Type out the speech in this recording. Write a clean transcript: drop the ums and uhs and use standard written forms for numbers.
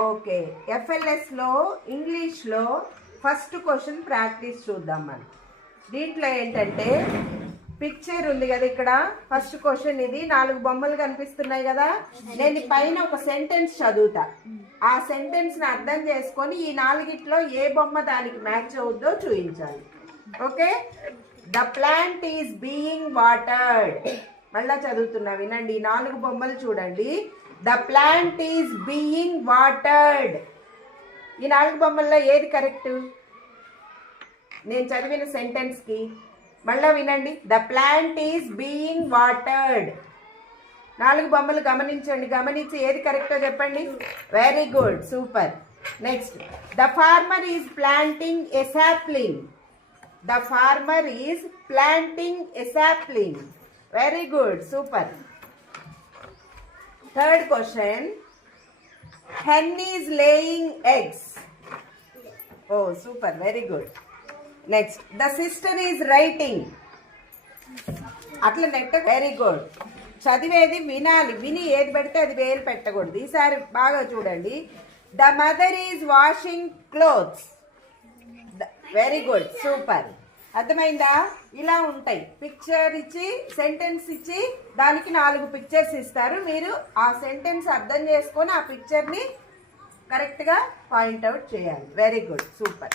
Okay, ఎఫ్ఎల్ఎస్లో ఇంగ్లీష్లో first question practice చూద్దాం మనం. దీంట్లో ఏంటంటే పిక్చర్ ఉంది కదా, ఇక్కడ ఫస్ట్ క్వశ్చన్ ఇది. 4 బొమ్మలు కనిపిస్తున్నాయి కదా, నేను పైన ఒక సెంటెన్స్ చదువుతా. ఆ సెంటెన్స్ ని అర్థం చేసుకొని ఈ 4గిట్లో ఏ బొమ్మ దానికి మ్యాచ్ అవుద్దో చూపించాలి. Okay, the plant is being watered. మళ్ళా చదువుతున్నా వినండి. 4 బొమ్మలు చూడండి. The plant is being watered. ఈ 4 బొమ్మల్లో ఏది కరెక్ట్ నేను చదివిన సెంటెన్స్కి? మళ్ళా వినండి. The plant is being watered. 4 బొమ్మలు గమనించండి. గమనించి ఏది కరెక్టో చెప్పండి. Very good, super. Next, the farmer is planting a sapling. The farmer is planting a sapling. Very good, super. Third question, hen is laying eggs. Oh, super, very good. Next, the sister is writing. అట్లా net. Very good. చదివేది వినాలి, విని ఏది పెడితే అది వేలు పెట్టకూడదు. ఈసారి బాగా చూడండి. The mother is washing clothes. Very good, super. అర్థమైందా? ఇలా ఉంటాయి. పిక్చర్ ఇచ్చి సెంటెన్స్ ఇచ్చి దానికి 4 పిక్చర్స్ ఇస్తారు. మీరు ఆ సెంటెన్స్ అర్థం చేసుకొని ఆ పిక్చర్ని కరెక్ట్గా పాయింట్అవుట్ చేయాలి. Very good, super.